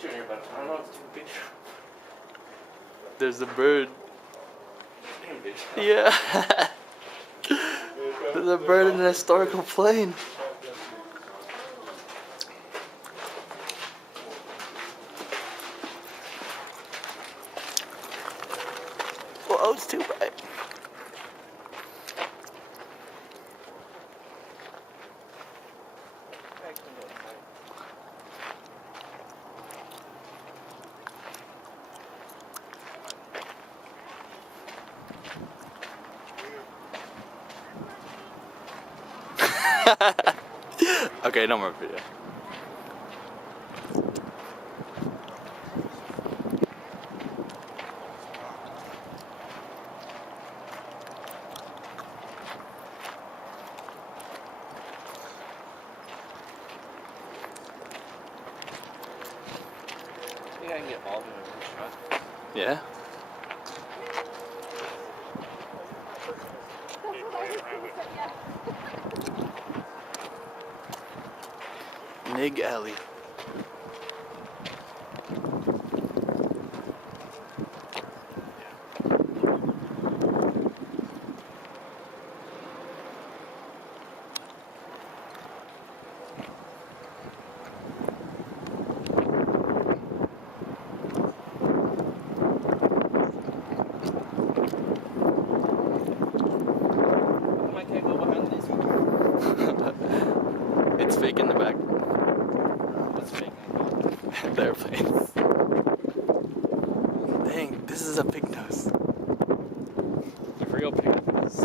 picture in here, but I don't know if to take a picture. There's a bird. Yeah. Yeah. There's a bird in an historical plane. Whoa, it's too bright. Okay, no more video. I think I can get all of them in one shot. Yeah. Nig Alley. I can't go behind this. It's fake in the back. What's fake? The airplanes. Dang, this is a pignose. A real pignose.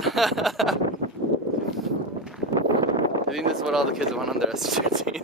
I think this is what all the kids want on their SJ team.